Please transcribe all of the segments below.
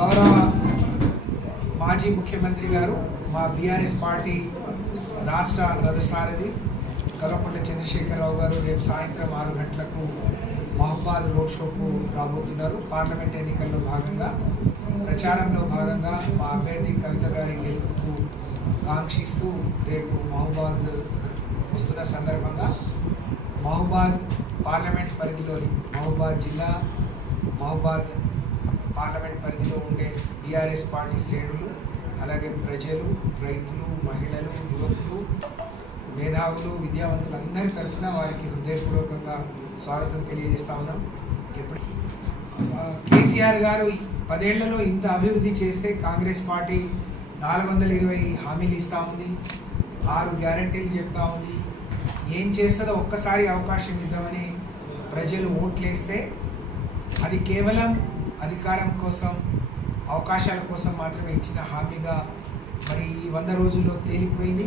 గౌరవ మాజీ ముఖ్యమంత్రి గారు మా బీఆర్ఎస్ పార్టీ రాష్ట్ర రథసారథి కల్వకుంట్ల చంద్రశేఖరరావు గారు రేపు సాయంత్రం ఆరు గంటలకు మహబాద్ రోడ్ షోకు రాబోతున్నారు. పార్లమెంట్ ఎన్నికల్లో భాగంగా ప్రచారంలో భాగంగా మా అభ్యర్థి కవిత గారి గెలుపుకు కాంక్షిస్తూ రేపు మహబాద్ వస్తున్న సందర్భంగా మహబాద్ పార్లమెంట్ పరిధిలోని మహబాద్ జిల్లా మహబాద్ పార్లమెంట్ పరిధిలో ఉండే టీఆర్ఎస్ పార్టీ శ్రేణులు అలాగే ప్రజలు రైతులు మహిళలు యువకులు మేధావులు విద్యావంతులు అందరి తరఫున వారికి హృదయపూర్వకంగా స్వాగతం తెలియజేస్తా ఉన్నాం. ఎప్పుడు కేసీఆర్ గారు పదేళ్ళలో ఇంత అభివృద్ధి చేస్తే కాంగ్రెస్ పార్టీ నాలుగు వందల ఇరవై హామీలు ఇస్తూ ఉంది ఆరు గ్యారంటీలు చెప్తా ఉంది. ఏం చేస్తుందో ఒక్కసారి అవకాశం ఇద్దామని ప్రజలు ఓట్లేస్తే అది కేవలం అధికారం కోసం అవకాశాల కోసం మాత్రమే ఇచ్చిన హామీగా మరి ఈ వంద రోజుల్లో తేలిపోయింది.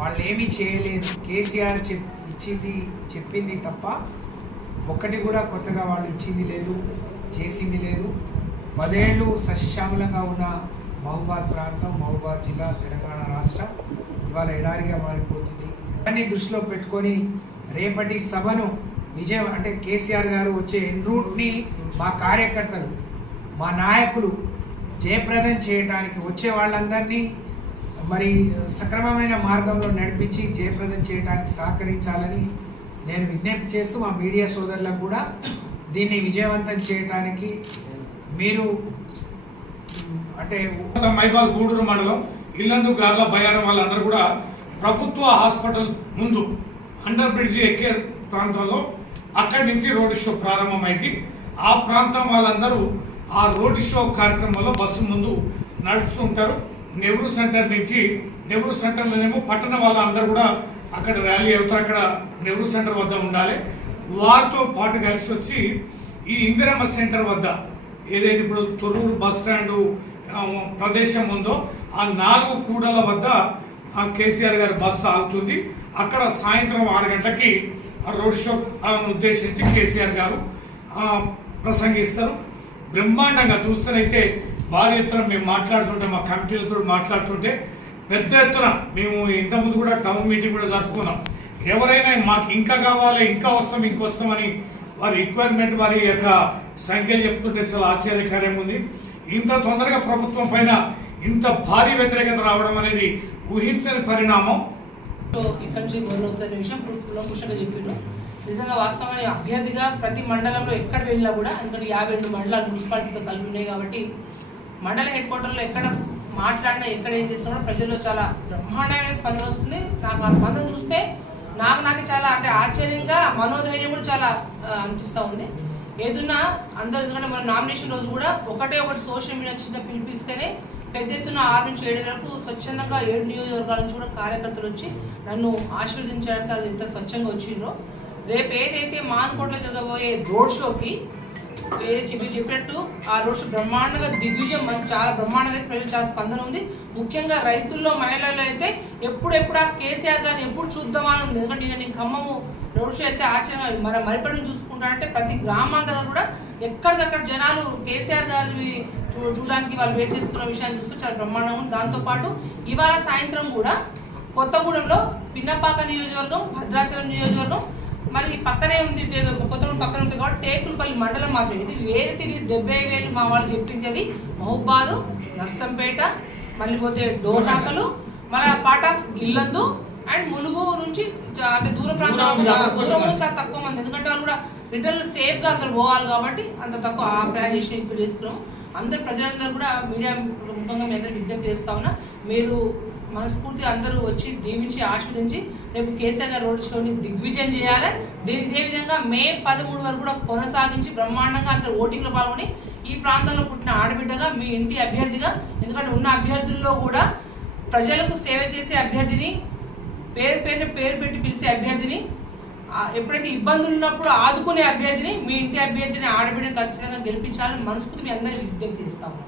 వాళ్ళు ఏమీ చేయలేదు. కేసీఆర్ చెప్ ఇచ్చింది చెప్పింది తప్ప ఒక్కటి కూడా కొత్తగా వాళ్ళు ఇచ్చింది లేదు చేసింది లేదు. పదేళ్ళు సస్యశ్యామలంగా ఉన్న మహబాద్ ప్రాంతం మహబాద్ జిల్లా తెలంగాణ రాష్ట్రం ఇవాళ ఎడారిగా మారిపోతుంది. దాన్ని దృష్టిలో పెట్టుకొని రేపటి సభను విజయం అంటే కేసీఆర్ గారు వచ్చే ఎన్రూట్ని మా కార్యకర్తలు మా నాయకులు జయప్రదం చేయడానికి వచ్చే వాళ్ళందరినీ మరి సక్రమమైన మార్గంలో నడిపించి జయప్రదం చేయడానికి సహకరించాలని నేను విజ్ఞప్తి చేస్తూ మా మీడియా సోదరులకు కూడా దీన్ని విజయవంతం చేయడానికి మీరు అంటే మైబాద్ గూడూరు మండలం ఇల్లందు గార్ల బయారం వాళ్ళందరూ కూడా ప్రభుత్వ హాస్పిటల్ ముందు అండర్ బ్రిడ్జి ఎక్కే ప్రాంతంలో అక్కడి నుంచి రోడ్ షో ప్రారంభమైంది. ఆ ప్రాంతం వాళ్ళందరూ ఆ రోడ్ షో కార్యక్రమంలో బస్సు ముందు నడుస్తుంటారు. నెహ్రూ సెంటర్ నుంచి నెహ్రూ సెంటర్లోనేమో పట్టణ వాళ్ళందరూ కూడా అక్కడ ర్యాలీ అవుతారు. అక్కడ నెహ్రూ సెంటర్ వద్ద ఉండాలి. వారితో పాటు కలిసి వచ్చి ఈ ఇందిరమ్మ సెంటర్ వద్ద ఏదైతే ఇప్పుడు తొర్రూరు బస్ స్టాండ్ ప్రదేశం ఉందో ఆ నాలుగు కూడల వద్ద ఆ కేసీఆర్ గారి బస్సు ఆగుతుంది. అక్కడ సాయంత్రం ఆరు గంటలకి రోడ్ షో ఉద్దేశించి కేసీఆర్ గారు ప్రసంగిస్తారు. బ్రహ్మాండంగా చూస్తేనైతే భారీ ఎత్తున మేము మాట్లాడుతుంటే మా కమిటీలతో మాట్లాడుతుంటే పెద్ద ఎత్తున మేము ఇంతకుముందు కూడా టౌన్ మీటింగ్ కూడా జరుపుకున్నాం. ఎవరైనా మాకు ఇంకా కావాలి ఇంకా వస్తాం ఇంకొస్తామని వారి రిక్వైర్మెంట్ వారి యొక్క సంఖ్యలు చెప్తుంటే చాలా ఆశ్చర్యకరంగా ఉంది. ఇంత తొందరగా ప్రభుత్వం పైన ఇంత భారీ వ్యతిరేకత రావడం అనేది ఊహించని పరిణామం. ఇక్కడ నుంచి మొదలవుతున్న విషయం పుష్పంగా చెప్పిండు నిజంగా వాస్తవంగా అభ్యర్థిగా ప్రతి మండలంలో ఎక్కడ వెళ్ళినా కూడా ఎందుకంటే యాభై రెండు మండలాలు మున్సిపాలిటీతో కలిపి ఉన్నాయి కాబట్టి మండల హెడ్ క్వార్టర్లో ఎక్కడ మాట్లాడినా ఎక్కడ ఏం చేస్తున్నా ప్రజల్లో చాలా బ్రహ్మాండమైన స్పందన వస్తుంది. నాకు ఆ స్పందన చూస్తే నాకు నాకు చాలా అంటే ఆశ్చర్యంగా మనోధైర్యం కూడా చాలా అనిపిస్తూ ఉంది. ఏదున్నా అందరూ ఎందుకంటే మన నామినేషన్ రోజు కూడా ఒకటే ఒకటి సోషల్ మీడియా చిన్న పిలిపిస్తేనే పెద్ద ఎత్తున ఆరు నుంచి ఏడు వరకు స్వచ్ఛందంగా ఏడు నియోజకవర్గాల నుంచి కూడా కార్యకర్తలు వచ్చి నన్ను ఆశీర్వదించడానికి అది ఎంత స్వచ్ఛంగా వచ్చిండ్రో రేపు ఏదైతే మాన్కోట్లో జరగబోయే రోడ్ షోకి ఏదైతే మీరు చెప్పినట్టు ఆ రోడ్ షో బ్రహ్మాండంగా దిగ్విజయం చాలా బ్రహ్మాండంగా ప్రజలు చాలా స్పందన ఉంది. ముఖ్యంగా రైతుల్లో మహిళల్లో అయితే ఎప్పుడెప్పుడు ఆ కేసీఆర్ గారిని ఎప్పుడు చూద్దామా ఉంది. ఎందుకంటే నేను ఖమ్మము రోడ్ షో అయితే ఆశ్చర్యంగా మరి మరిపడిని చూసుకుంటానంటే ప్రతి గ్రామాల దగ్గర కూడా ఎక్కడికక్కడ జనాలు కేసీఆర్ గారిని చూ- చూడడానికి వాళ్ళు వెయిట్ చేస్తున్న విషయాన్ని చూస్తూ చాలా బ్రహ్మాండంగా ఉంది. దాంతోపాటు ఇవాళ సాయంత్రం కూడా కొత్తగూడెంలో పిన్నపాక నియోజకవర్గం భద్రాచలం నియోజకవర్గం మరి పక్కనే ఉంది కొత్తగూడెం పక్కన ఉంది కాబట్టి టేకులపల్లి మండలం మాత్రం ఇది ఏదైతే ఇది డెబ్బై వేలు మా వాళ్ళు చెప్పింది అది మహబాదు నర్సంపేట మళ్ళీ పోతే డోర్నాకలు మన part of Yellandu and Mulugu నుంచి అంటే దూర మరి. చాలా తక్కువ మంది. ఎందుకంటే వాళ్ళు కూడా రిటర్న్ సేఫ్గా అందరు పోవాలి కాబట్టి అంత తక్కువ ఆ ప్రాజెక్షన్ ఎక్కువ చేసుకున్నాం. అందరు ప్రజలందరూ కూడా మీడియా ముఖంగా మీ అందరూ విజ్ఞప్తి చేస్తా ఉన్నా మీరు మనస్ఫూర్తిగా అందరూ వచ్చి దీవించి ఆస్వాదించి రేపు కేసీఆర్ గారి రోడ్ షోని దిగ్విజయం చేయాలి. దీని ఇదే విధంగా మే పదమూడు వరకు కూడా కొనసాగించి బ్రహ్మాండంగా అందరు ఓటింగ్లో పాల్గొని ఈ ప్రాంతంలో పుట్టిన ఆడబిడ్డగా మీ ఇంటి అభ్యర్థిగా ఎందుకంటే ఉన్న అభ్యర్థుల్లో కూడా ప్రజలకు సేవ చేసే అభ్యర్థిని పేరు పేరున పేరు పెట్టి పిలిచే అభ్యర్థిని ఎప్పుడైతే ఇబ్బందులు ఉన్నప్పుడు ఆదుకునే అభ్యర్థిని మీ ఇంటి అభ్యర్థిని ఆడబిడ్డని ఖచ్చితంగా గెలిపించాలని మనస్ఫూర్తి మీ అందరికీ విజ్ఞప్తి చేస్తాము.